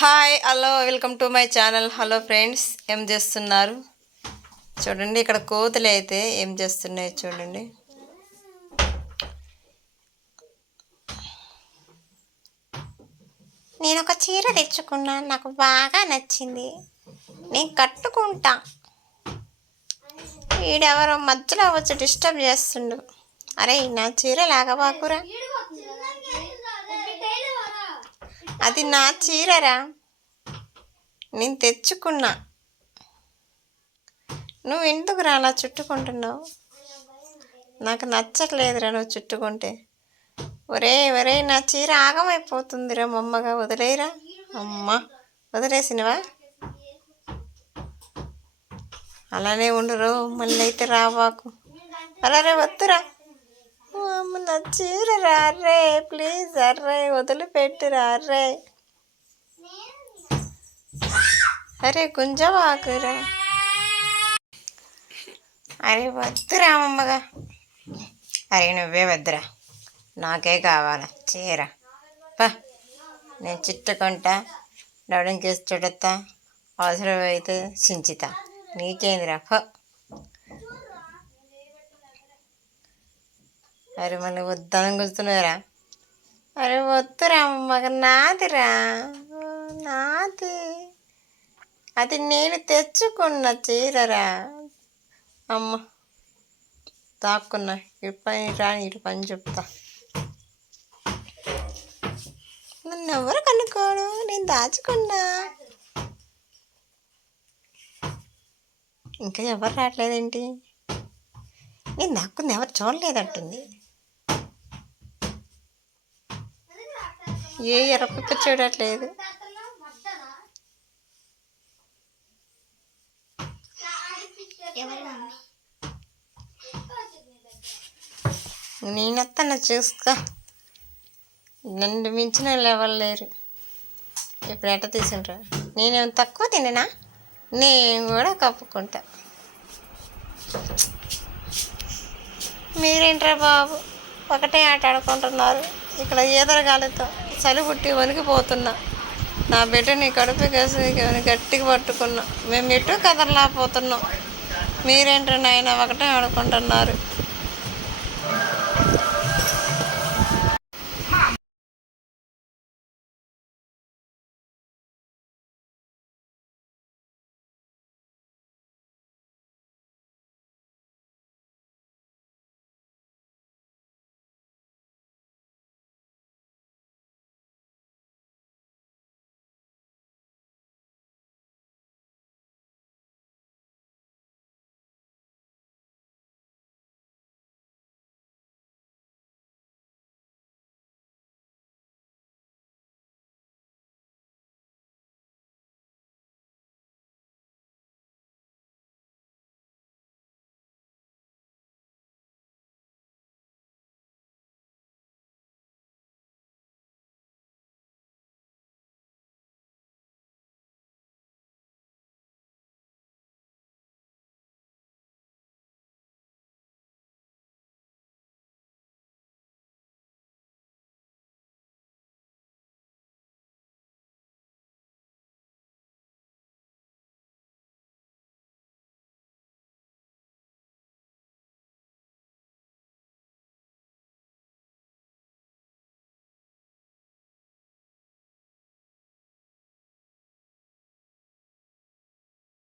Hi hello welcome to my channel hello friends ఏం చేస్తున్నారు? చూడండి ఇక్కడ కోతులు అయితే ఏం చేస్తున్నాయి చూడండి. నేను ఒక చీర తెచ్చుకున్నా నాకు బాగా నచ్చింది. నేను కట్టుకుంటా. వీడెవరో మధ్యలో వచ్చి డిస్టర్బ్ చేస్తుండు. అరే నా చీర లాగబాకురా. అది నా చీరరా. నేను తెచ్చుకున్నా. నువ్వు ఎందుకు రా అలా చుట్టుకుంటున్నావు? నాకు నచ్చట్లేదురా నువ్వు చుట్టుకుంటే. ఒరే ఒరే నా చీర ఆగమైపోతుందిరా మమ్మగా వదిలేరా అమ్మ వదిలేసినవా? అలానే ఉండరు మళ్ళీ అయితే రావాకు. అలానే వద్దురా. ఓ అమ్మ చీర ప్లీజ్ అర్రే. వదిలిపెట్టు రారే అరే గుంజవాకురా అరే వద్దురా అమ్మగా అరే నువ్వే వద్దురా. నాకే కావాలా. చీర పా. నేను చుట్టుకుంటా. డౌడింగ్ చేసి చూడతా. అవసరమైతే చించుతా. నీకేందిరా? పో. అరే మళ్ళీ వద్దని కూర్చున్నారా అరే వద్దురా మగ నాదిరా. నాది. అది నేను తెచ్చుకున్న చీరరా. అమ్మ దాక్కున్నా. ఇటు పని రాని ఇటు పని చెప్తా. నన్ను ఎవరు కనుక్కోడు నేను దాచుకున్నా. ఇంకా ఎవరు రావట్లేదేంటి? నేను దాక్కుంది ఎవరు చూడలేదంటుంది. ఏ ఎర్రపిప్ప చూడట్లేదు. నేనొత్తన్న చూసుకో. నన్ను మించిన వాళ్ళు ఎవరు లేరు. ఇప్పుడు ఎట్ట తీసుంటారు నేనేం తక్కువ తిననా? నేను కూడా కప్పుకుంటా. మీరేంట్రా బాబు? ఒకటే ఆట ఆడుకుంటున్నారు. ఇక్కడ ఈదరగాలితో చలి పుట్టి వణికిపోతున్నా నా బిడ్డని కడుపు కేసి గట్టిగా పట్టుకున్నా. మేము ఎటు కదలలేకపోతున్నాం. మీరేంట్రా నాయన ఒకటే అనుకుంటున్నారు